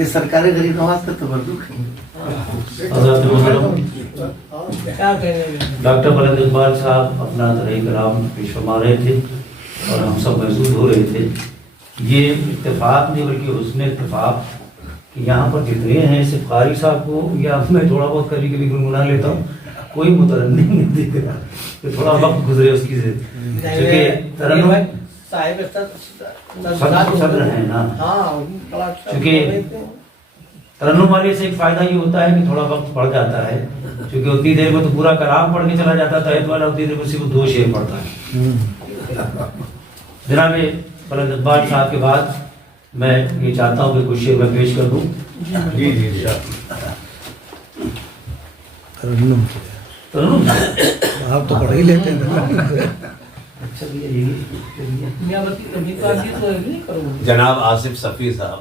یہ سرکاری غریب نواز کا تبرک ہے. ڈاکٹر بلند اقبال صاحب اپنا طرح کلام پیش فرما رہے تھے اور ہم سب محسوس ہو رہے تھے. یہ اتفاق نہیں بلکہ حسن اتفاق کہ یہاں پر جتنے ہیں صرف قاری صاحب کو یا میں تھوڑا بہت کبھی کبھی گنگنا لیتا ہوں, کوئی مترنم نہیں دیکھ رہا کہ تھوڑا وقت گزرے اس کی سے, کیونکہ ترنم صدر ہیں نا, کیونکہ ترنم والے سے ایک فائدہ یہ ہوتا ہے کہ تھوڑا وقت پڑ جاتا ہے, کیونکہ اتنی دیر میں تو پورا کلام پڑھ کے چلا جاتا تھا, ایت والا اتنی دیر میں صرف 2 شعر پڑھتا ہے. جناب بلند اقبال صاحب کے بعد میں یہ چاہتا ہوں کہ کچھ شعر میں پیش کر دوں. جی جی ترنم آپ تو پڑھ ہی لیتے ہیں. جناب آصف صفی صاحب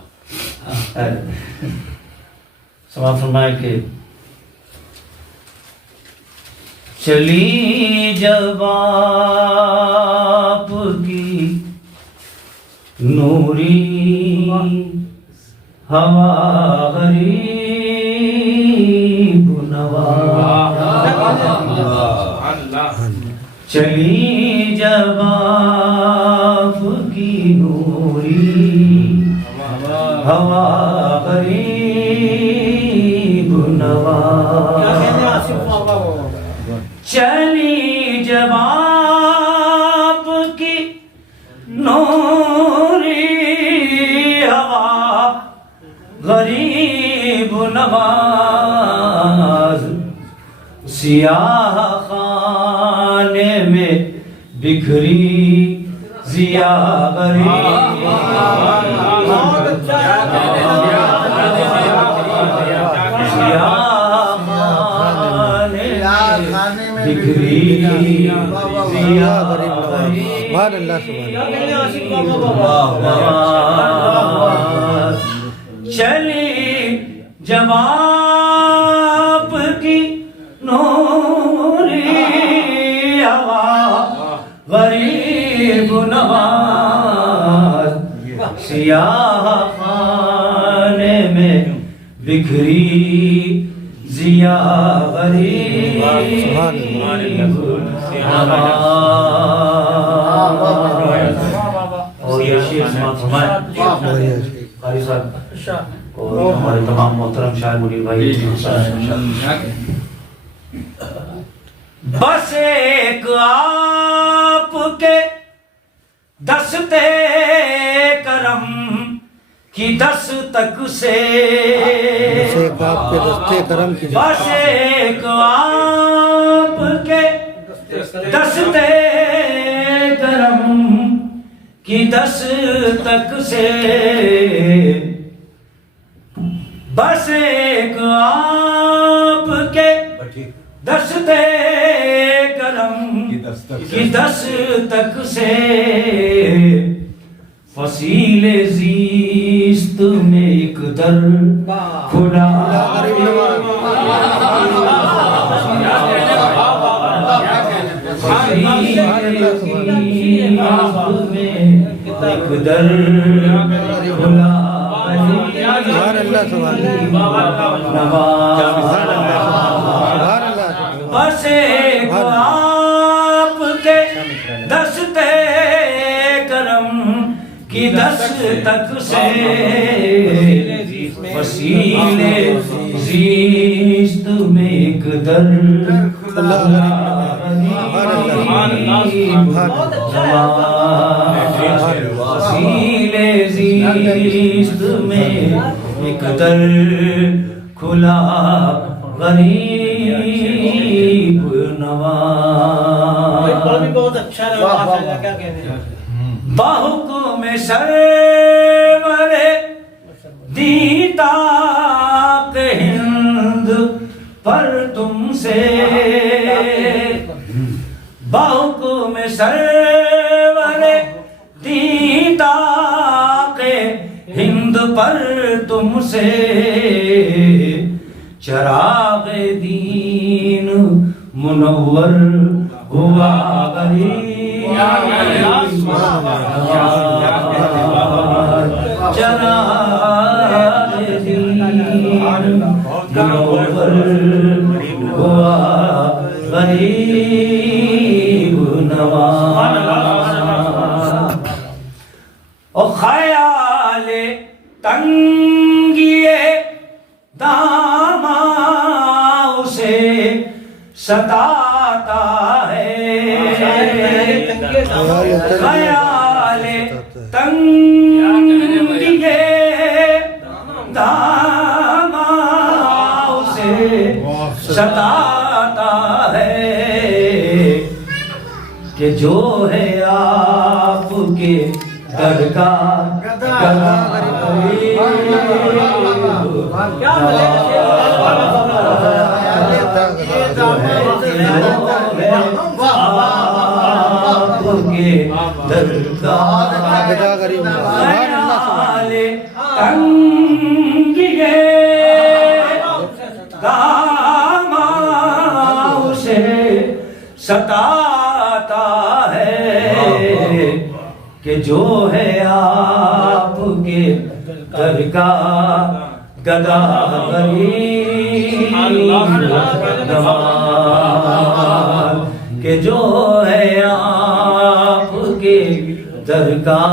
سماعت فرمائے کہ چلی جب آپ کی نوری ہوا غریب نوا, چلی جب آپ کی نوری ہوا غریب نوا, چلی جب آپ کی نوری ہوا غریب نواز, سیاہ خانے میں بکھری ضیا غریب, سیاہ خانے میں بکھری ضیا غریب. سبحان اللہ سبحان اللہ. چلی جب آپ کی نوری ہوا غریب نواز, سیاہ خانے میں بکھری ضیا غریب اور یہ شعر سماعت فرمائے قاری صاحب اور ہمارے تمام محترم شاعر منیر بھائی. بس ایک آپ کے دستے کرم کی دستک سے, بس ایک آپ کے دستے کرم کی دستک سے, بس ایک آپ کے دستے کرم کی دستک سے, فصیل زیست میں ایک در کھلا, ایک در کھلا بس ایک آپ کے دستے کرم کی دستک سے, فصیل زیست میں ایک در فصیل زیست میں ایک در کھلا غریب نواز. بہت اچھا رہا, کیا کہتے ہیں. بحکم سرور دیتا ہند پر تم سے, بحکم سرور دیتا ہند پر تم سے, چراغ دین منور ہوا غریب, چراغ دین منور ہوا غریب نواز اور خیال تنگیے داما اسے ستاتا ہے خیال تنگیے داما اسے ستاتا ہے کہ جو ہے آپ کے در کا گدا غریب داما اسے ستاتا ہے کہ جو ہے آپ کے در کا گدا غریب نواز کہ جو ہے آپ کے در کا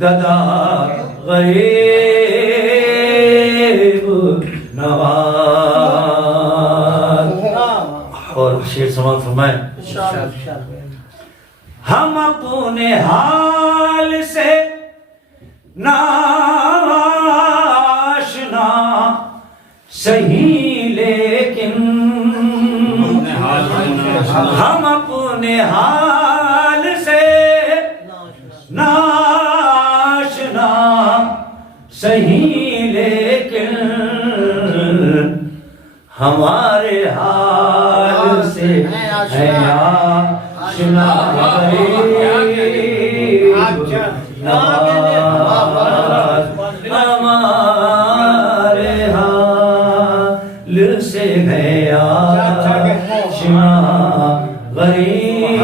گدا غریب نواز. اور شعر سماعت فرمائیں. ہم اپنے حال سے ناشنا صحیح لیکن ہم اپنے حال سے ناشنا صحیح لیکن ہمارے حال سے ہے آشنا ہمارے حال سے ہے آشنا غریب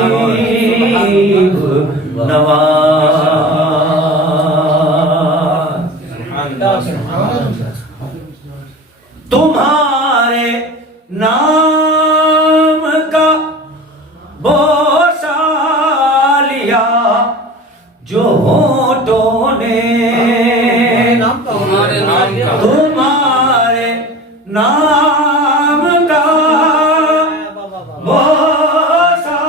نواز. تمہارے نام کا بوسہ لیا جو ہونٹوں نے تمہارے نام کا بوسہ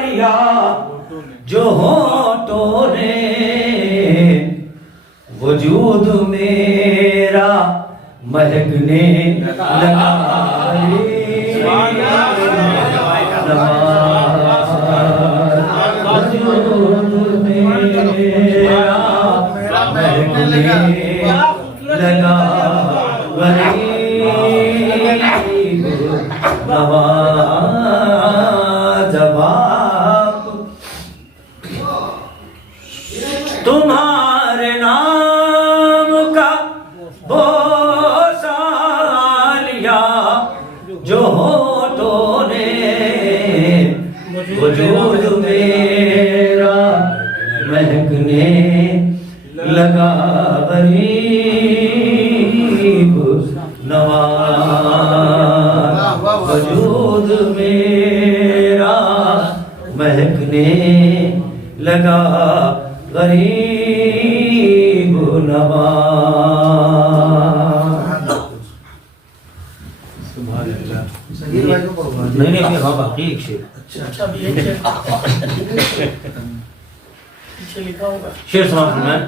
لیا جو ہونٹوں نے وجود میرا مہکنے لگا وجود میرا مہکنے لگا غریب نواز. جب آپ تمہارے نام کا بوسہ لیا جو ہونٹوں نے وجود میرا مہکنے لگا غریب نواز. وجود میرا مہکنے لگا غریب نواز. نہیں ہاں باقی ایک شعر شعر سماعت فرمائیں.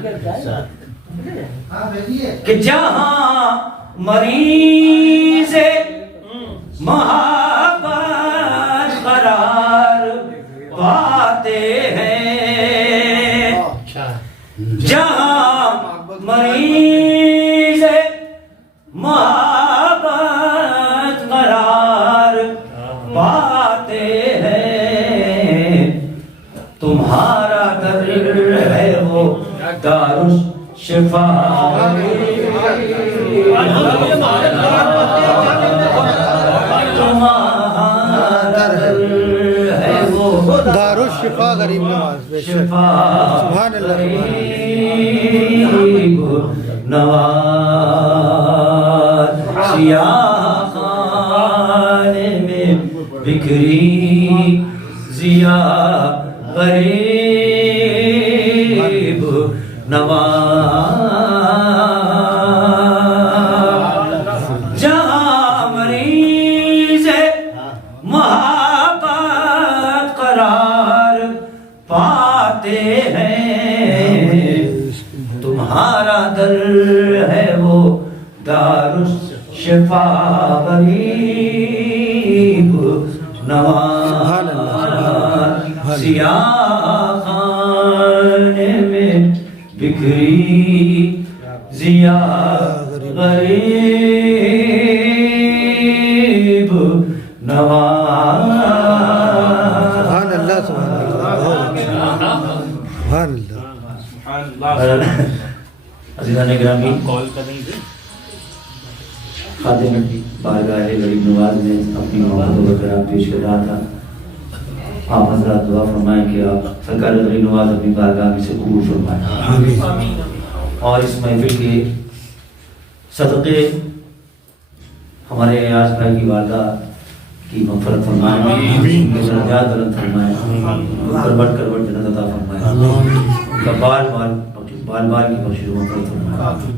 کہ جہاں مریض محبت قرار پاتے ہیں جہاں مریض محبت قرار پاتے ہیں تمہارا در ہے وہ دارالشفا دارالشفا غریب نواز. سبحان اللہ نواز. سیاہ خانے میں بکھری ضیا غریب نواز جہاں مریض محبت قرار پاتے ہیں تمہارا در ہے وہ دار الشفا غریب نواز سیاہ خانے میں بکھری ضیا غریب نواز سبحان اللہ سبحان اللہ عزیزان گرامی خادم بارگاہ غریب نواز نے اپنی محبت و کرام پیش کر رہا تھا آپ حضرات دعا فرمائیں کہ آپ سرکار غریب نواز اپنی بارگاہ میں سے قبول فرمائیں اور اس محفل کے صدقے ہمارے ایاز بھائی کی والدہ کی مغفرت فرمائیں ان کے درجات بلند فرمائیں کروٹ کروٹ جنت عطا فرمائیں ان کا بال بال کی بخشش و مغفرت فرمائیں